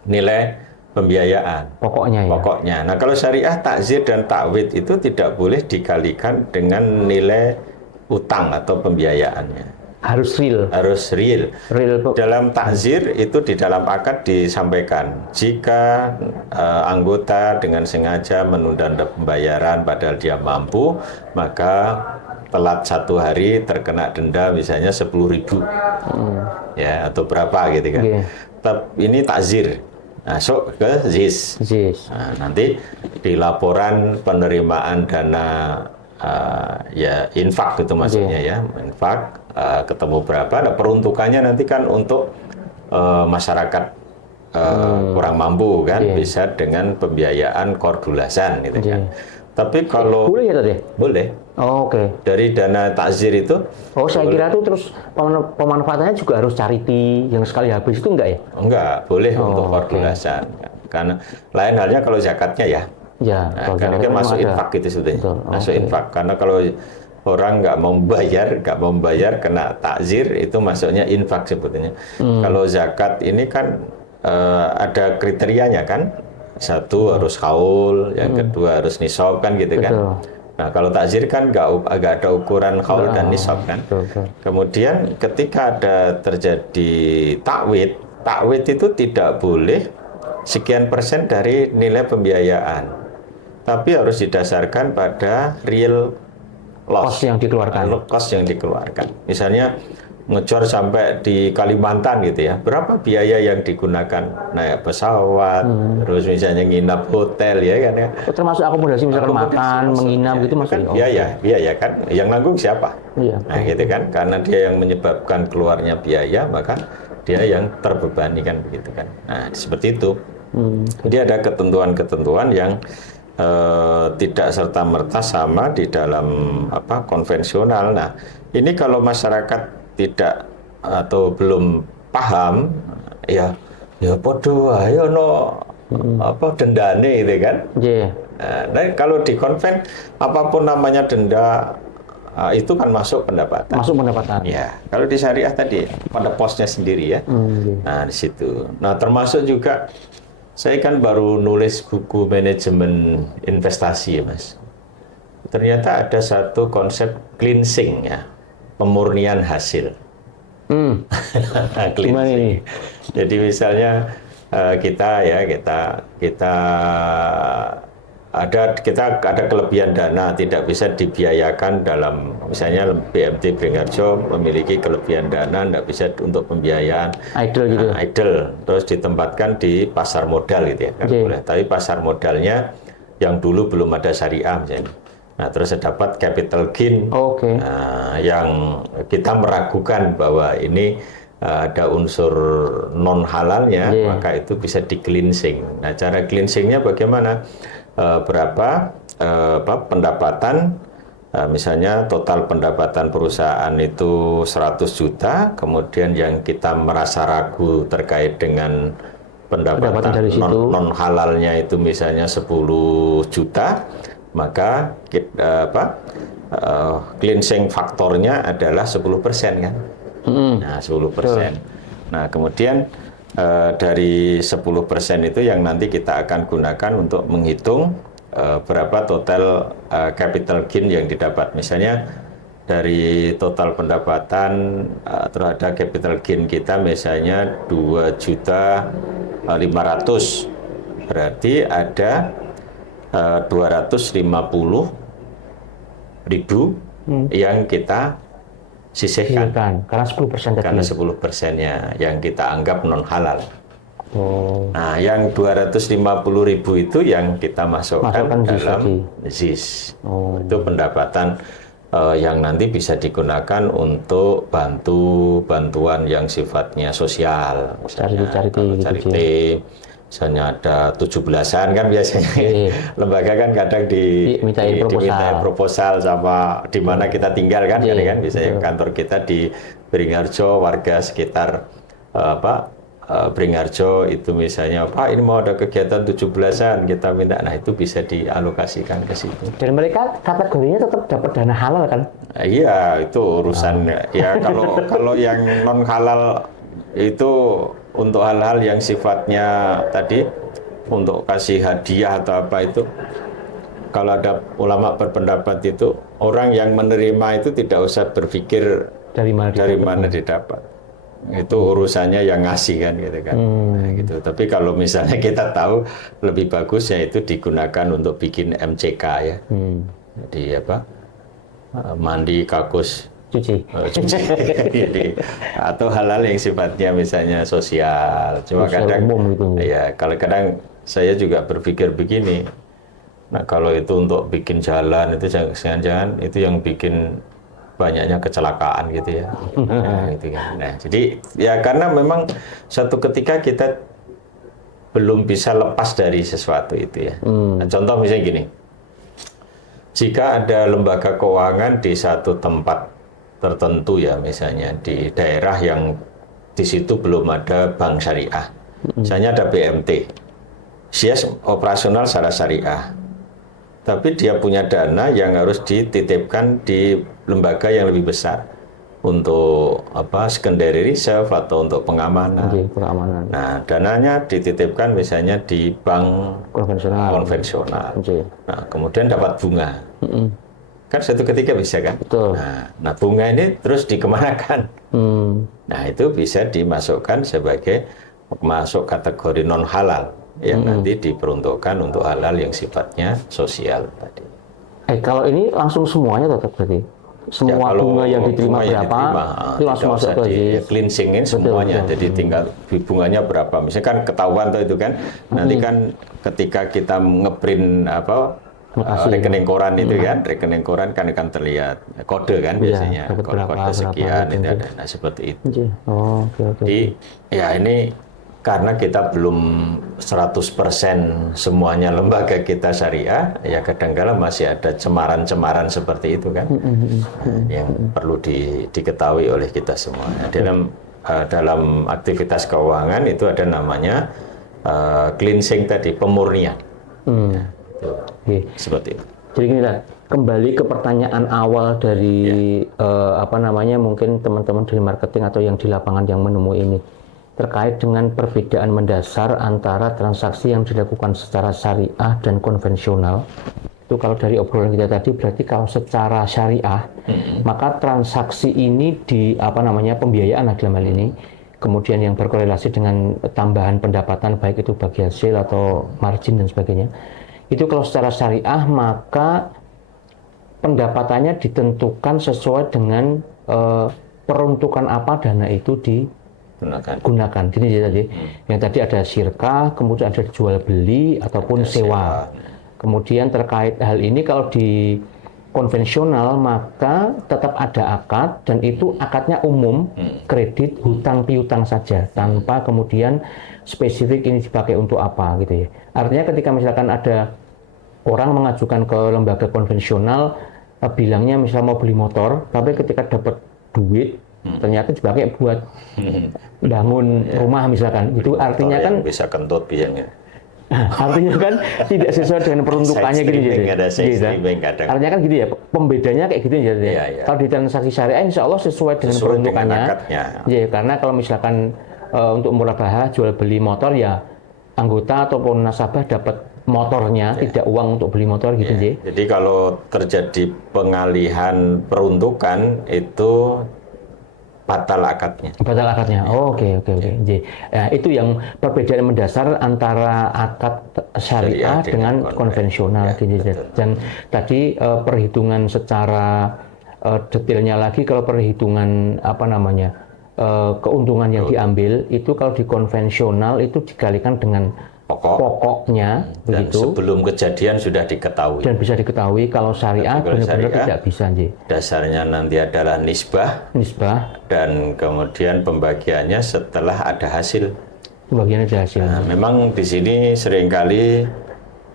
nilai pembiayaan. Pokoknya. Nah, kalau syariah takzir dan takwid itu tidak boleh dikalikan dengan nilai utang atau pembiayaannya. harus real. Harus real. Real. Dalam takzir itu di dalam akad disampaikan, jika anggota dengan sengaja menunda pembayaran padahal dia mampu, maka telat 1 hari terkena denda misalnya 10.000, ya atau berapa gitu kan. Yeah. Tapi ini takzir. Masuk ke ZIS. Nah, nanti di laporan penerimaan dana ya infak itu maksudnya ya, infak ketemu berapa. Nah, peruntukannya nanti kan untuk masyarakat kurang mampu kan, bisa dengan pembiayaan kordulasan gitu kan. Tapi kalau boleh ya tadi? Boleh. Oh, oke. Dari dana takzir itu. Oh, saya kira itu terus pemanfaatannya juga harus charity yang sekali habis itu enggak ya? Enggak, boleh untuk kordulasan. Karena lain halnya kalau zakatnya ya. Ya, nah, karena kan masuk infak itu sebetulnya. Masuk infak. Karena kalau orang nggak mau membayar kena takzir itu masuknya infak sebetulnya. Kalau zakat ini kan ada kriterianya kan. Satu harus haul, yang kedua harus nisab kan gitu kan. Nah, kalau takzir kan agak ada ukuran haul dan nisab kan. Kemudian ketika ada terjadi takwid itu tidak boleh sekian persen dari nilai pembiayaan, tapi harus didasarkan pada real loss yang dikeluarkan. Cost yang dikeluarkan. Misalnya ngecor sampai di Kalimantan gitu ya, berapa biaya yang digunakan naik pesawat, terus misalnya nginap hotel ya kan ya. Termasuk akomodasi misalkan makan, menginap gitu masuk kan biaya kan, yang nanggung siapa? Iya. Nah gitu kan, karena dia yang menyebabkan keluarnya biaya, maka dia yang terbebani kan begitu kan. Nah seperti itu. Jadi ada ketentuan-ketentuan yang tidak serta-merta sama di dalam konvensional. Nah ini kalau masyarakat tidak atau belum paham ya podo ayo no dendane gitu kan. Nah, kalau di konven apapun namanya denda itu kan masuk pendapatan. Masuk pendapatan. Ya, kalau di syariah tadi pada posnya sendiri ya. Nah, di situ. Nah, termasuk juga saya kan baru nulis buku manajemen investasi ya, Mas. Ternyata ada satu konsep cleansing ya. Pemurnian hasil. Gimana ini? Jadi misalnya kita ada kelebihan dana tidak bisa dibiayakan dalam misalnya BMT Bringharjo memiliki kelebihan dana tidak bisa untuk pembiayaan idle terus ditempatkan di pasar modal gitu ya kan boleh, tapi pasar modalnya yang dulu belum ada syariah misalnya. Nah, terus dapat capital gain yang kita meragukan bahwa ini ada unsur non halalnya, maka itu bisa di cleansing. Nah, cara cleansingnya bagaimana? Berapa pendapatan, misalnya total pendapatan perusahaan itu 100 juta, kemudian yang kita merasa ragu terkait dengan pendapatan non halalnya itu misalnya 10 juta. Maka cleansing faktornya adalah 10% kan. Nah, 10%. Nah, kemudian dari 10% itu yang nanti kita akan gunakan untuk menghitung berapa total capital gain yang didapat. Misalnya dari total pendapatan terhadap capital gain kita misalnya 2.500.000. Berarti ada 250.000 yang kita sisihkan karena 10% karena 10%-nya yang kita anggap non halal. Nah, yang 250.000 itu yang kita masukkan dalam ZIS. Itu pendapatan yang nanti bisa digunakan untuk bantuan yang sifatnya sosial, charity. Misalnya ada 17-an kan biasanya lembaga kan kadang dimintain proposal sama di mana kita tinggal kan kan biasanya kantor kita di Bringharjo, warga sekitar Bringharjo itu misalnya Pak ini mau ada kegiatan 17-an kita minta, nah itu bisa dialokasikan ke situ. Dan mereka kategorinya tetap dapat dana halal kan? Iya, itu urusan ya kalau yang non halal itu untuk hal-hal yang sifatnya tadi untuk kasih hadiah atau apa itu, kalau ada ulama berpendapat itu orang yang menerima itu tidak usah berpikir Dari mana dari mana didapat? Itu urusannya yang ngasih kan gitu kan. Nah, gitu. Tapi kalau misalnya kita tahu lebih bagus ya itu digunakan untuk bikin MCK ya. Jadi apa? Mandi, kakus, Cuci. cuci. Jadi, atau hal-hal yang sifatnya misalnya sosial. Cuma Sosial kadang umum gitu. ya kalau kadang saya juga berpikir begini. Nah, kalau itu untuk bikin jalan itu jangan-jangan itu yang bikin banyaknya kecelakaan gitu ya. Nah, gitu kan. Nah, jadi ya karena memang suatu ketika kita belum bisa lepas dari sesuatu itu ya. Nah, contoh misalnya gini, jika ada lembaga keuangan di satu tempat tertentu ya, misalnya di daerah yang di situ belum ada bank syariah, misalnya ada BMT, dia operasional secara syariah. Tapi dia punya dana yang harus dititipkan di lembaga yang lebih besar untuk apa secondary reserve atau untuk pengamanan. Oke, pengamanan. Nah, dananya dititipkan misalnya di bank konvensional. Oke. Nah, kemudian dapat bunga. Kan suatu ketika bisa kan? Betul. Nah, bunga ini terus dikemanakan? Nah, itu bisa dimasukkan sebagai masuk kategori non halal yang nanti diperuntukkan untuk hal-hal yang sifatnya sosial tadi. Kalau ini langsung semuanya tetap berarti? Semua Ya, bunga yang diterima berapa, itu langsung masuk ke ya, cleansingin semuanya. betul. Jadi tinggal bunganya berapa. Misalnya kan ketahuan tuh itu kan. Nanti kan ketika kita ngeprint apa rekening koran itu kan, rekening koran kan akan terlihat kode kan biasanya, kode sekian itu ada. Nah, seperti itu. Oke. Jadi ya ini karena kita belum 100% semuanya lembaga kita syariah, ya kadang-kala masih ada cemaran-cemaran seperti itu kan, yang perlu diketahui oleh kita semua. Dalam aktivitas keuangan itu ada namanya cleansing tadi, pemurnian. Seperti itu. Jadi gini lah, kembali ke pertanyaan awal dari mungkin teman-teman dari marketing atau yang di lapangan yang menemui ini. Terkait dengan perbedaan mendasar antara transaksi yang dilakukan secara syariah dan konvensional. Itu kalau dari obrolan kita tadi berarti kalau secara syariah maka transaksi ini pembiayaan dalam hal ini, kemudian yang berkorelasi dengan tambahan pendapatan baik itu bagi hasil atau margin dan sebagainya. Itu kalau secara syariah maka pendapatannya ditentukan sesuai dengan peruntukan apa dana itu gunakan. Gini tadi. Yang tadi ada syirkah, kemudian ada jual beli ataupun sewa. Kemudian terkait hal ini kalau di konvensional maka tetap ada akad dan itu akadnya umum, kredit, hutang piutang saja tanpa kemudian spesifik ini dipakai untuk apa gitu ya. Artinya ketika misalkan ada orang mengajukan ke lembaga konvensional bilangnya misalnya mau beli motor, tapi ketika dapat duit ternyata dipakai buat bangun rumah misalkan, itu artinya kan bisa kentut biayanya. Artinya kan tidak sesuai dengan peruntukannya gitu ya. Artinya kan gitu ya, pembedanya kayak gitu ya. Kalau di transaksi syariah insya Allah sesuai dengan peruntukannya. Ya, karena kalau misalkan untuk murabahah jual beli motor ya anggota ataupun nasabah dapat motornya, tidak uang untuk beli motor gitu ya. Jadi kalau terjadi pengalihan peruntukan itu batal akadnya. Batal akadnya. Oke. Ya, itu yang perbedaan mendasar antara akad syariah dengan konvensional. Dan tadi perhitungan secara detailnya lagi, kalau perhitungan keuntungan yang diambil itu kalau di konvensional itu dikalikan dengan pokoknya dan begitu. Sebelum kejadian sudah diketahui. Dan bisa diketahui. Kalau syariah benar-benar tidak bisa. Dasarnya nanti adalah nisbah. Dan kemudian pembagiannya setelah ada hasil. Nah, memang di sini seringkali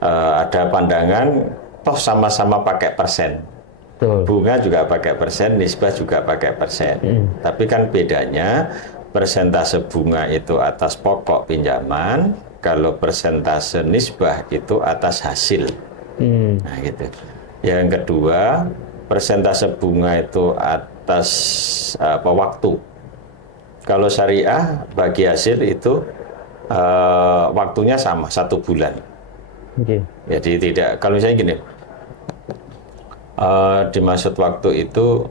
ada pandangan toh sama-sama pakai persen. Betul. Bunga juga pakai persen, nisbah juga pakai persen. Tapi kan bedanya persentase bunga itu atas pokok pinjaman, kalau persentase nisbah itu atas hasil. Nah gitu. Yang kedua, persentase bunga itu atas waktu. Kalau syariah bagi hasil itu waktunya sama 1 bulan. Jadi tidak, kalau misalnya gini, dimaksud waktu itu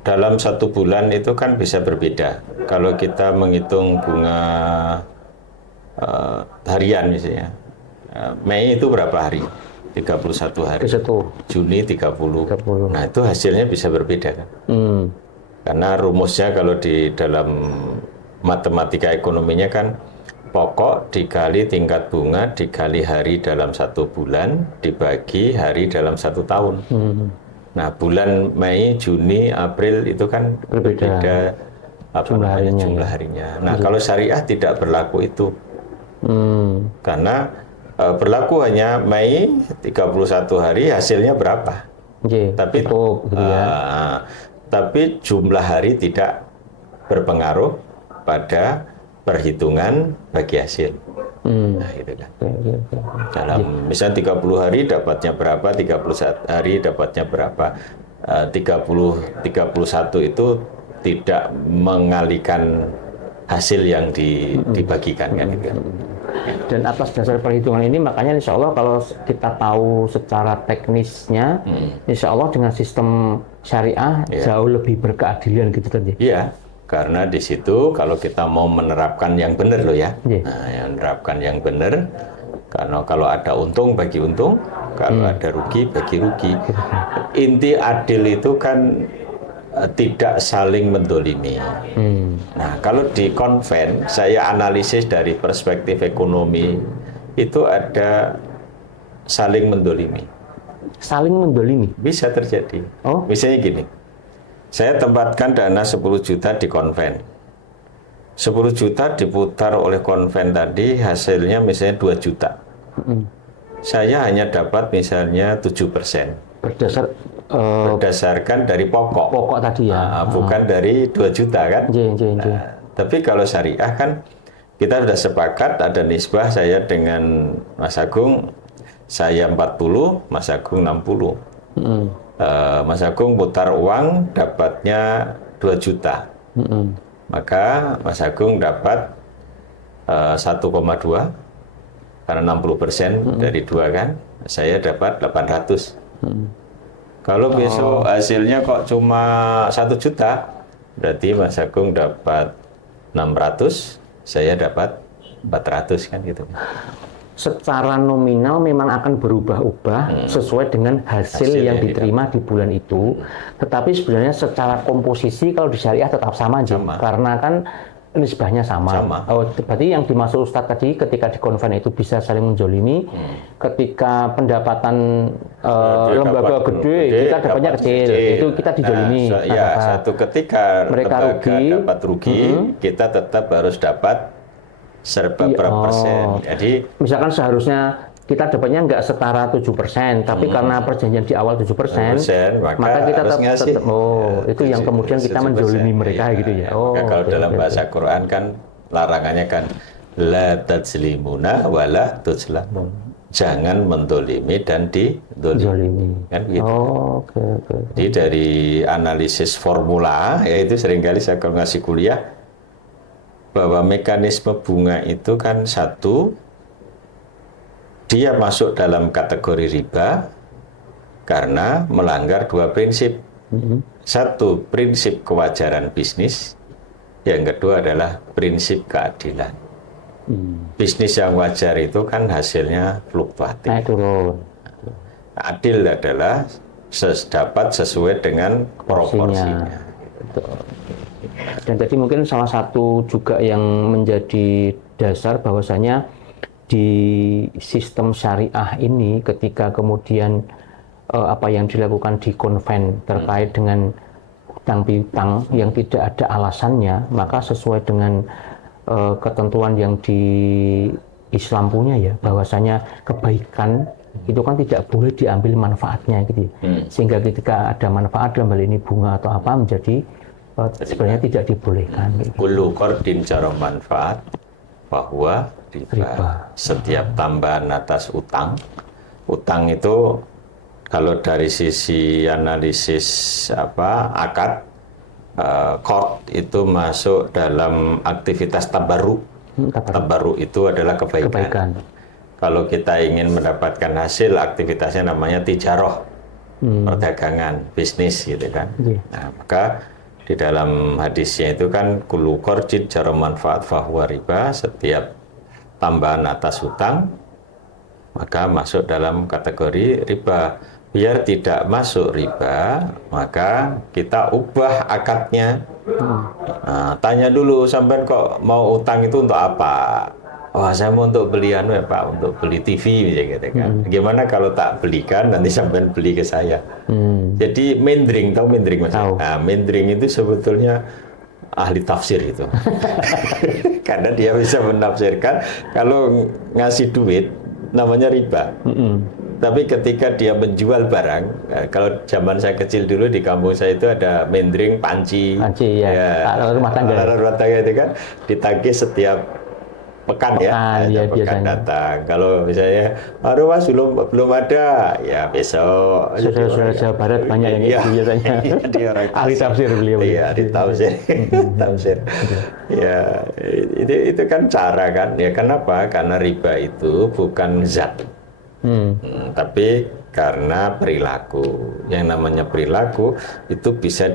dalam 1 bulan itu kan bisa berbeda. Kalau kita menghitung bunga harian misalnya, Mei itu berapa hari? 31 hari. Juni 30. Nah itu hasilnya bisa berbeda kan? Karena rumusnya kalau di dalam matematika ekonominya kan pokok dikali tingkat bunga dikali hari dalam 1 bulan dibagi hari dalam 1 tahun. Nah bulan Mei, Juni, April itu kan berbeda jumlah harinya. Nah kalau syariah tidak berlaku itu. Karena berlaku hanya Mei 31 hari hasilnya berapa. Tapi cukup, gitu ya. Tapi jumlah hari tidak berpengaruh pada perhitungan bagi hasil. Nah, itu kan. Dalam misalnya 30 hari dapatnya berapa, 31 hari dapatnya berapa. 31 itu tidak mengalihkan hasil yang dibagikan kan gitu. Dan atas dasar perhitungan ini makanya insya Allah kalau kita tahu secara teknisnya, insya Allah dengan sistem syariah jauh lebih berkeadilan gitu kan ya. Iya, karena di situ kalau kita mau menerapkan yang benar loh ya, yang menerapkan yang benar, karena kalau ada untung bagi untung, kalau ada rugi bagi rugi. Inti adil itu kan tidak saling mendolimi. Nah, kalau di konven, saya analisis dari perspektif ekonomi, itu ada saling mendolimi. Saling mendolimi? Bisa terjadi. Misalnya gini, saya tempatkan dana 10 juta di konven. 10 juta diputar oleh konven tadi, hasilnya misalnya 2 juta. Saya hanya dapat misalnya 7%. Berdasarkan dari pokok tadi ya, bukan dari 2 juta kan. Tapi kalau syariah kan kita sudah sepakat ada nisbah, saya dengan Mas Agung saya 40, Mas Agung 60. Mas Agung putar uang dapatnya 2 juta, maka Mas Agung dapat 1,2 karena 60% dari 2 kan, saya dapat 800. Kalau besok hasilnya kok cuma 1 juta, berarti Mas Agung dapat 600, saya dapat 400 kan gitu. Secara nominal memang akan berubah-ubah sesuai dengan hasil yang diterima di bulan itu. Tetapi sebenarnya secara komposisi kalau di syariah tetap sama aja. Karena kan nisbahnya sama. Berarti yang dimaksud Ustadz tadi ketika di konven itu bisa saling menjolimi, ketika pendapatan lembaga gede kita dapatnya kecil, itu kita dijolimi. Satu ketika mereka dapat rugi, kita tetap harus dapat serba berapa persen. Jadi misalkan seharusnya kita dapatnya nggak setara 7%, tapi karena perjanjian di awal 7%, maka kita tetap itu yang kemudian kita menjolimi mereka gitu ya. Kalau dalam bahasa Quran kan larangannya kan la tadzlimuna wala tuzlamun. Jangan mendolimi dan didolimi. Kan gitu. Jadi dari analisis formula, yaitu seringkali saya kalau ngasih kuliah, bahwa mekanisme bunga itu kan satu, dia masuk dalam kategori riba karena melanggar 2 prinsip. Satu, prinsip kewajaran bisnis. Yang kedua adalah prinsip keadilan. Bisnis yang wajar itu kan hasilnya fluktuatif. Adil adalah dapat sesuai dengan proporsinya. Dan tadi mungkin salah satu juga yang menjadi dasar bahwasanya di sistem syariah ini ketika kemudian apa yang dilakukan di konven terkait dengan hutang piutang yang tidak ada alasannya, maka sesuai dengan ketentuan yang di Islam punya ya, bahwasanya kebaikan itu kan tidak boleh diambil manfaatnya gitu ya. Sehingga ketika ada manfaat dalam hal ini bunga atau apa menjadi sebenarnya tidak dibolehkan. Kullu qardin cara manfaat bahwa riba. Setiap tambahan atas utang itu kalau dari sisi analisis akad, qard itu masuk dalam aktivitas tabarruk. Tabarruk itu adalah kebaikan. Kalau kita ingin mendapatkan hasil, aktivitasnya namanya tijarah. perdagangan, bisnis gitu kan. Nah, maka di dalam hadisnya itu kan kullu qardin jara manfaat fahuwa riba, setiap tambahan atas hutang maka masuk dalam kategori riba. Biar tidak masuk riba, maka kita ubah akadnya. Nah, tanya dulu, sampean kok mau utang itu untuk apa? Wah, saya mau untuk beli anu ya Pak, untuk beli TV misalnya gitu kan. Gimana kalau tak belikan, nanti sampean beli ke saya. Jadi mendring, tahu mendring Mas? Nah, mendring itu sebetulnya ahli tafsir itu. Karena dia bisa menafsirkan kalau ngasih duit namanya riba. Tapi ketika dia menjual barang, kalau zaman saya kecil dulu di kampung saya itu ada mendring panci ya, rumah tangga itu kan ditagih setiap pekan ya, pekan datang. Kalau misalnya, aduh Mas belum ada, ya besok. Saudara-saudara Jawa Barat banyak yang itu biasanya. Ahli tafsir beliau. Iya, ahli tafsir. Tafsir. Ya, itu kan cara kan. Ya kenapa? Karena riba itu bukan zat. Tapi karena perilaku. Yang namanya perilaku itu bisa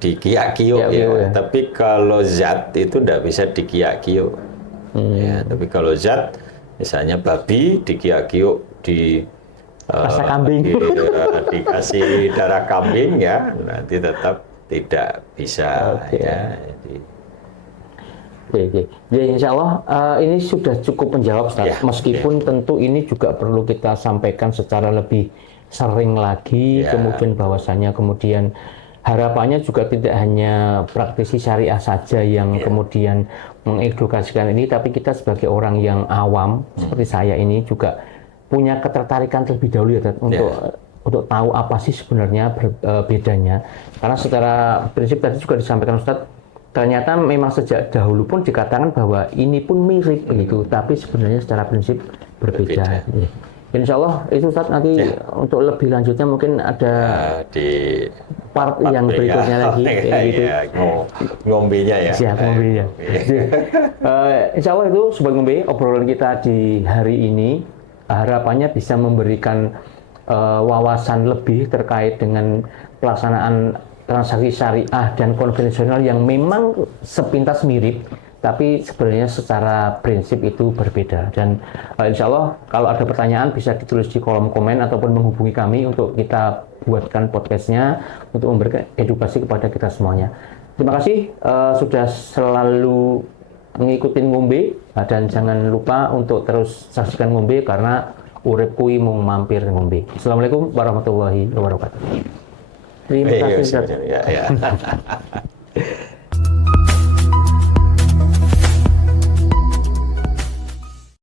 dikiak-kiuk ya. Tapi kalau zat itu tidak bisa dikiak-kiuk. Ya, tapi kalau zat, misalnya babi dikiak-kiuk di rasa kambing, dikasih darah kambing ya, nanti tetap tidak bisa. Ya. Oke. Ya, insya Allah ini sudah cukup menjawab, Ustaz. Meskipun tentu ini juga perlu kita sampaikan secara lebih sering lagi, kemudian bahwasannya kemudian harapannya juga tidak hanya praktisi syariah saja yang kemudian mengedukasikan ini, tapi kita sebagai orang yang awam seperti saya ini juga punya ketertarikan terlebih dahulu ya, untuk tahu apa sih sebenarnya bedanya. Karena secara prinsip tadi juga disampaikan Ustadz, ternyata memang sejak dahulu pun dikatakan bahwa ini pun mirip begitu, tapi sebenarnya secara prinsip berbeda. Insya Allah itu Ustadz nanti untuk lebih lanjutnya mungkin ada di part yang berikutnya lagi gitu. Ngombenya ya. Siap ngombenya. Insya Allah itu Sobat Ngombe, obrolan kita di hari ini harapannya bisa memberikan wawasan lebih terkait dengan pelaksanaan transaksi syariah dan konvensional yang memang sepintas mirip, tapi sebenarnya secara prinsip itu berbeda. Dan insya Allah kalau ada pertanyaan bisa ditulis di kolom komen ataupun menghubungi kami untuk kita buatkan podcastnya untuk memberikan edukasi kepada kita semuanya. Terima kasih sudah selalu ngikutin Ngombe, dan jangan lupa untuk terus saksikan Ngombe karena urip kui mung mampir Ngombe. Assalamualaikum warahmatullahi wabarakatuh. Terima kasih.